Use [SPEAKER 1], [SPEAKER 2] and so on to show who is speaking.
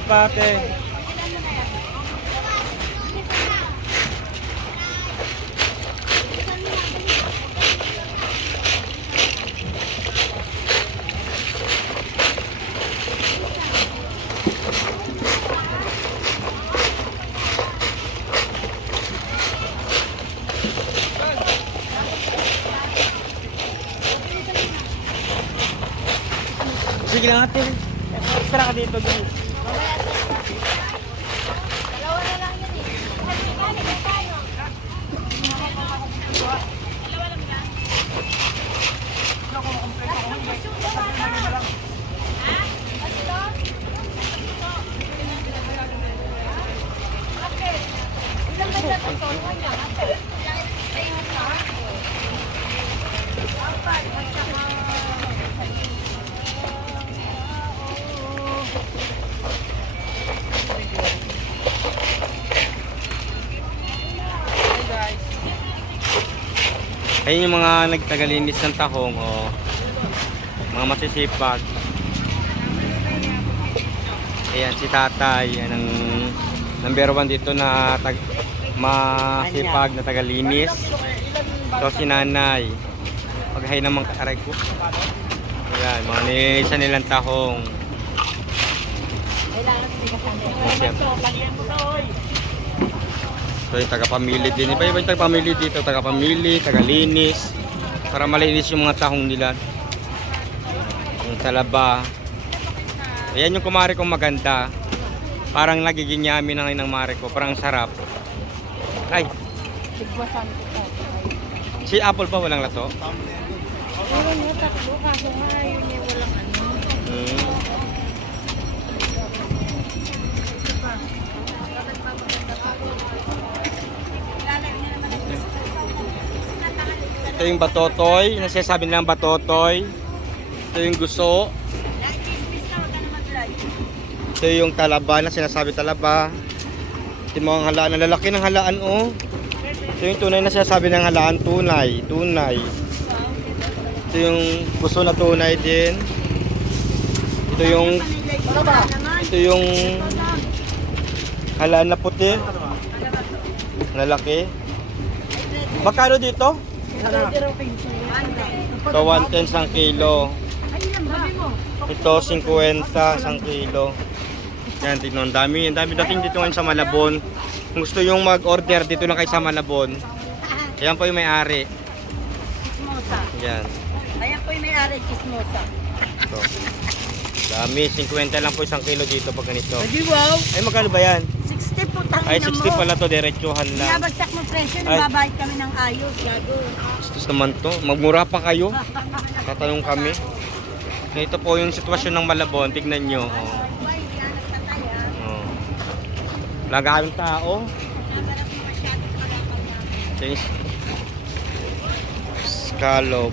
[SPEAKER 1] pa ate. Sige lang ate. Extra ka dito, guys. Ayun yung mga nagtagalinis ng tahong, oh. Mga masisipag. Ayan, si tatay. Yan ang number one dito na tag masipag na tagalinis. So, si nanay. Paghay naman kaaray ko. Ayan, mga nilinisan nilang tahong. So yung taga-pamili din. Iba-iba yung taga-pamili dito. Taga-pamili, taga-linis. Para malinis yung mga tahong nila. Yung talaba. Ayan yung kumari kong maganda. Parang nagiging yummy na ngayon ng mare ko. Parang sarap. Ay,
[SPEAKER 2] Sigwasan ko po.
[SPEAKER 1] si Apple pa walang lato?
[SPEAKER 2] Pero no, tatlo kaso nga yun eh, walang ano.
[SPEAKER 1] Hmm. Ito yung batotoy, nasasabi nilang batotoy. Ito yung guso. Ito yung talaba na sinasabi talaba. Ito yung mga halaan. Ang lalaki ng halaan oh. Ito yung tunay na sinasabi ng halaan. Tunay. Tunay. Ito yung gusto na tunay din. Ito yung ito yung halaan na puti. Lalaki. Magkano dito? Ito 110 isang kilo. Ito 50 isang kilo. Yan, tignan. Ang dami. Ang dami dating dito ngayon sa Malabon. Kung gusto yung mag-order, dito lang kayo sa Malabon. Ayan po yung may-ari.
[SPEAKER 2] Chismosa.
[SPEAKER 1] Yan.
[SPEAKER 2] Ayan po yung may-ari, chismosa.
[SPEAKER 1] Ito. Dami. 50 lang po isang kilo dito pag ganito.
[SPEAKER 2] Lagi wow.
[SPEAKER 1] Ay, magkano ba yan?
[SPEAKER 2] 60 po tangina
[SPEAKER 1] Ay,
[SPEAKER 2] mo.
[SPEAKER 1] 60 pala to. Diretsuhan lang.
[SPEAKER 2] Binabagsak mo presyo,
[SPEAKER 1] Ay.
[SPEAKER 2] nababahit kami ng ayos. Gago.
[SPEAKER 1] Gustos naman to. Magmura pa kayo. Tatanong kami. Ito po yung sitwasyon ng Malabon. Tignan nyo. Oh. Lagaan tao. Change. Scallop.